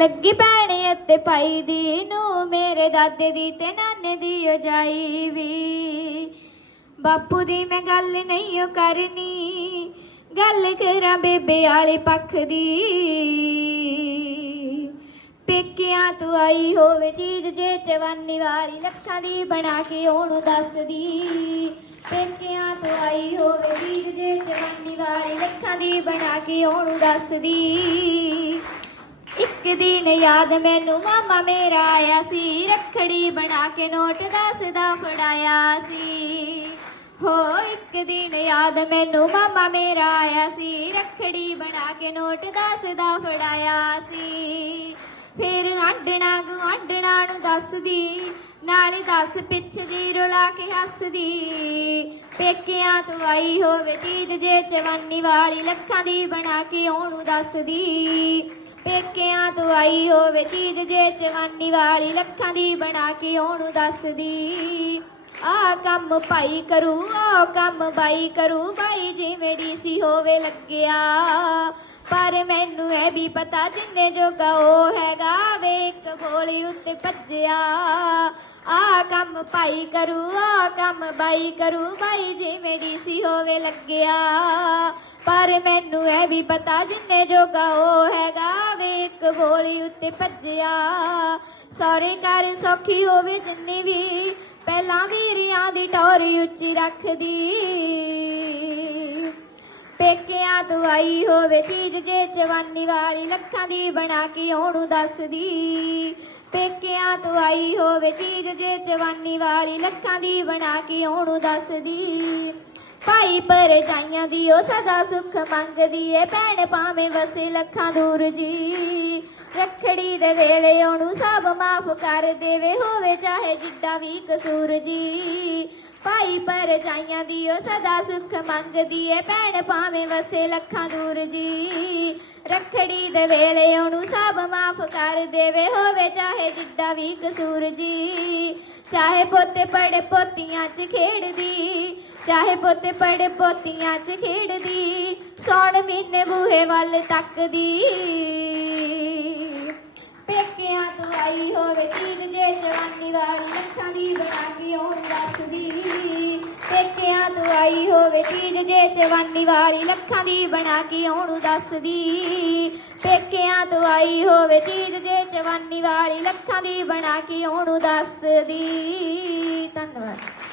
ਲੱਗੀ ਭੈਣੇ ਅਤੇ ਭਾਈ ਦੀ ਨੂੰ, ਮੇਰੇ ਦਾਦੇ ਦੀ ਤੇ ਨਾਨੇ ਦੀ ਓ ਵੀ। ਬਾਪੂ ਦੀ ਮੈਂ ਗੱਲ ਨਹੀਂ ਓ ਕਰਨੀ, ਗੱਲ ਕਰਾਂ ਬੇਬੇ ਵਾਲੇ ਪੱਖ ਦੀ। ਪੇਕਿਆਂ ਤੋਂ ਆਈ ਹੋਵੇ ਚੀਜ਼ ਜੇ ਜਵਾਨੀ ਵਾਲੀ, ਲੱਖਾਂ ਦੀ ਬਣਾ ਕੇ ਉਹਨੂੰ ਦੱਸਦੀ। ਪੇਕਿਆਂ ਤੋਂ ਆਈ ਹੋਵੇ ਚੀਜ਼ ਜੇ ਜਵਾਨੀ ਵਾਲੀ, ਲੱਖਾਂ ਦੀ ਬਣਾ ਕੇ ਉਹਨੂੰ ਦੱਸਦੀ। ਇੱਕ ਦਿਨ ਯਾਦ ਮੈਨੂੰ ਮਾਮਾ ਮੇਰਾ ਆਇਆ ਸੀ, ਰੱਖੜੀ ਬਣਾ ਕੇ ਨੋਟ ਦੱਸਦਾ ਫੜਾਇਆ ਸੀ। ਹੋ ਇੱਕ ਦਿਨ ਯਾਦ ਮੈਨੂੰ ਮਾਮਾ ਮੇਰਾ ਆਇਆ ਸੀ, ਰੱਖੜੀ ਬਣਾ ਕੇ ਨੋਟ ਦੱਸਦਾ ਫੜਾਇਆ ਸੀ। ਫਿਰ ਆਂਡਣਾ ਗੁਆਂਢਣਾ ਨੂੰ ਦੱਸਦੀ, ਨਾਲੇ ਦੱਸ ਪਿੱਛਦੀ ਰੁਲਾ ਕੇ ਹੱਸਦੀ। ਪੇਕਿਆਂ ਤੋਂ ਆਈ ਹੋਵੇ ਚੀਜ਼, ਜੇ ਜਵਾਨੀ ਵਾਲੀ ਲੱਖਾਂ ਦੀ ਬਣਾ ਕੇ ਉਹਨੂੰ ਦੱਸਦੀ। ਪੇਕਿਆਂ ਹੋਵੇ ਚੀਜ਼ ਜੇ ਜਵਾਨੀ ਵਾਲੀ, ਲੱਖਾਂ ਦੀ ਬਣਾ ਕੇ ਉਹਨੂੰ ਦੱਸਦੀ। ਆ ਕੰਮ ਭਾਈ ਕਰੂ ਆ ਕੰਮ ਬਾਈ ਕਰੂ, ਬਾਈ ਜਿਵੇਂ ਡੀਸੀ ਹੋਵੇ ਲੱਗਿਆ। ਪਰ ਮੈਨੂੰ ਇਹ ਵੀ ਪਤਾ ਜਿੰਨੇ ਜੋਗਾ ਉਹ ਹੈਗਾ ਵੇ, ਇੱਕ ਗੋਲੀ ਉੱਤੇ ਭੱਜਿਆ। ਆ ਕੰਮ ਭਾਈ ਕਰੂ ਆ ਕੰਮ ਬਾਈ ਕਰੂ, ਬਾਈ ਜਿਵੇਂ ਡੀਸੀ ਹੋਵੇ ਲੱਗਿਆ। ਪਰ ਮੈਨੂੰ ਇਹ ਵੀ ਪਤਾ ਜਿੰਨੇ ਜੋਗਾ ਉਹ ਹੈਗਾ ਵੇ ਇੱਕ ਗੋਲੀ ਉੱਤੇ ਭੱਜਿਆ। ਸਾਰੇ ਘਰ ਸੌਖੀ ਹੋਵੇ ਜਿੰਨੀ ਵੀ, ਪਹਿਲਾਂ ਵੀਰਿਆਂ ਦੀ ਟੋਰੀ ਉੱਚੀ ਰੱਖਦੀ। ਪੇਕਿਆਂ ਤੋਂ ਆਈ ਹੋਵੇ ਚੀਜ਼ ਜੇ ਜਵਾਨੀ ਵਾਲੀ, ਲੱਖਾਂ ਦੀ ਬਣਾ ਕੇ ਉਹਨੂੰ ਦੱਸਦੀ। ਪੇਕਿਆਂ ਤੋਂ ਆਈ ਹੋਵੇ ਚੀਜ਼ ਜੇ ਜਵਾਨੀ ਵਾਲੀ, ਲੱਖਾਂ ਦੀ ਬਣਾ ਕੇ ਉਹਨੂੰ ਦੱਸਦੀ। ਭਾਈ ਪਰਜਾਈਆਂ ਦੀ ਉਹ ਸਦਾ ਸੁੱਖ ਮੰਗਦੀ ਏ। ਭੈਣ ਭਾਵੇਂ ਵਸੇ ਲੱਖਾਂ ਦੂਰ ਜੀ। ਰੱਖੜੀ ਦੇ ਵੇਲੇ ਉਹਨੂੰ ਸਭ ਮਾਫ ਕਰ ਦੇਵੇ। ਹੋਵੇ ਚਾਹੇ ਜਿੱਡਾ ਵੀ ਕਸੂਰ ਜੀ। ਭਾਈ ਪਰਜਾਈਆਂ ਦੀ ਉਹ ਸਦਾ ਸੁੱਖ ਮੰਗਦੀ ਏ। ਭੈਣ ਭਾਵੇਂ ਵਸੇ ਲੱਖਾਂ ਦੂਰ ਜੀ। ਰੱਖੜੀ ਦੇ ਵੇਲੇ ਉਹਨੂੰ ਸਭ ਮਾਫ ਕਰ ਦੇਵੇ। ਹੋਵੇ ਚਾਹੇ ਜਿੱਡਾ ਵੀ ਕਸੂਰ ਜੀ। ਚਾਹੇ ਪੋਤੇ ਪੜੇ ਪੋਤੀਆਂ 'ਚ ਖੇਡਦੀ। ਚਾਹੇ ਪੋਤੇ ਪੜ ਪੋਤੀਆਂ 'ਚ ਖੇਡਦੀ, ਸੌਣ ਮਹੀਨੇ ਬੂਹੇ ਵੱਲ ਤੱਕਦੀ। ਪੇਕਿਆਂ ਤੋਂ ਆਈ ਹੋਵੇ ਚੀਜ਼ ਜੇ ਜਵਾਨੀ ਵਾਲੀ ਲੱਖਾਂ ਦੀ ਬਣਾ ਕੇ ਉਹਨੂੰ ਦੱਸਦੀ। ਪੇਕਿਆਂ ਤੋਂ ਆਈ ਹੋਵੇ ਚੀਜ਼ ਜੇ ਜਵਾਨੀ ਵਾਲੀ, ਲੱਖਾਂ ਦੀ ਬਣਾ ਕੇ ਉਹਨੂੰ ਦੱਸਦੀ। ਪੇਕਿਆਂ ਤੋਂ ਆਈ ਹੋਵੇ ਚੀਜ਼ ਜੇ ਜਵਾਨੀ ਵਾਲੀ, ਲੱਖਾਂ ਦੀ ਬਣਾ ਕੇ ਉਹਨੂੰ ਦੱਸਦੀ। ਧੰਨਵਾਦ।